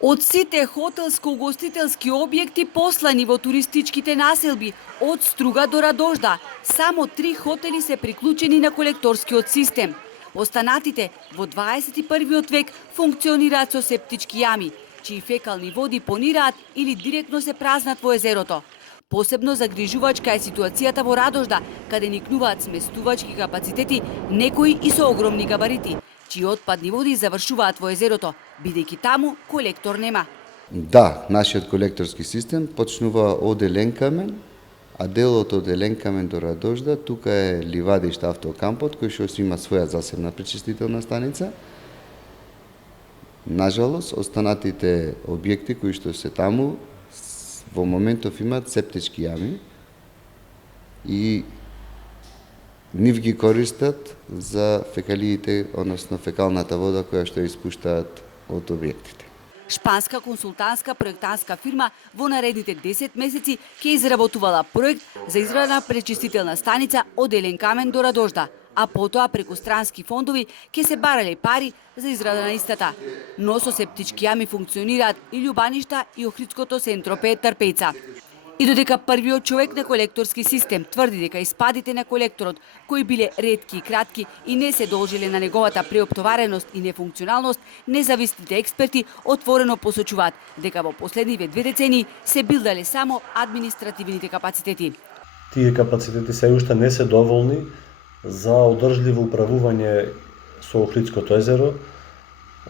Од сите хотелско-угостителски објекти послани во туристичките населби, од Струга до Радожда, само 3 хотели се приклучени на колекторскиот систем. Останатите во 21. век функционираат со септички јами, чии фекални води понираат или директно се празнат во езерото. Посебно загрижувачка е ситуацијата во Радожда, каде никнуваат сместувачки капацитети, некои и со огромни габарити, чии отпадни води завршуваат во езерото, бидејќи таму колектор нема. Да, нашиот колекторски систем почнува од Еленкамен, а делот од Еленкамен до Радожда, тука е Ливадиште автокампот, кој што има своја засебна пречистителна станица. Нажалост, останатите објекти кои што се таму, во моментов имаат септички јами и нив ги користат за фекалиите, односно фекалната вода која што испуштаат од објектите. Шпанска консултантска проектантска фирма во наредните 10 месеци ќе изработувала проект за изграда на пречистителна станица од Еленкамен до Радожда, а потоа преку странски фондови ќе се барале пари за изграда на истата. Но со септички јами функционираат и Љубаништа и Охридското Сентропе Трпеца. И додека првиот човек на колекторски систем тврди дека испадите на колекторот, кои биле ретки и кратки и не се должеле на неговата преоптовареност и нефункционалност, независните експерти отворено посочуваат дека во последниве 2 децении се билдале само административните капацитети. Тие капацитети се уште не се доволни за одржливо управување со Охридското езеро,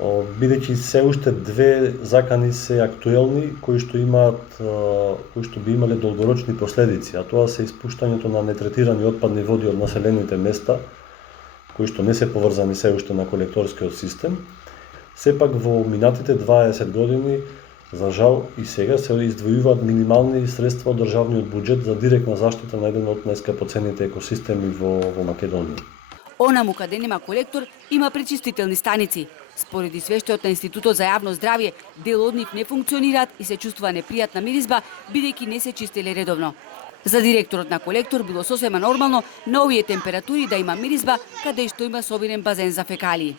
бидејќи се уште 2 закани се актуелни кои што би имале долгорочни последици, а тоа се испуштањето на нетретирани отпадни води од населените места, кои што не се поврзани се уште на колекторскиот систем. Сепак во минатите 20 години, за жал и сега се издвојуваат минимални средства од државниот буџет за директна заштита на еден од најскапоценните екосистеми во Македонија. Онаму каде нема колектор, има пречистителни станици. Според извештајот на Институтот за јавно здравје, дел од нив не функционираат и се чувствува непријатна миризба, бидејќи не се чистеле редовно. За директорот на колектор било сосема нормално на овие температури да има миризба каде што има собирен базен за фекалии.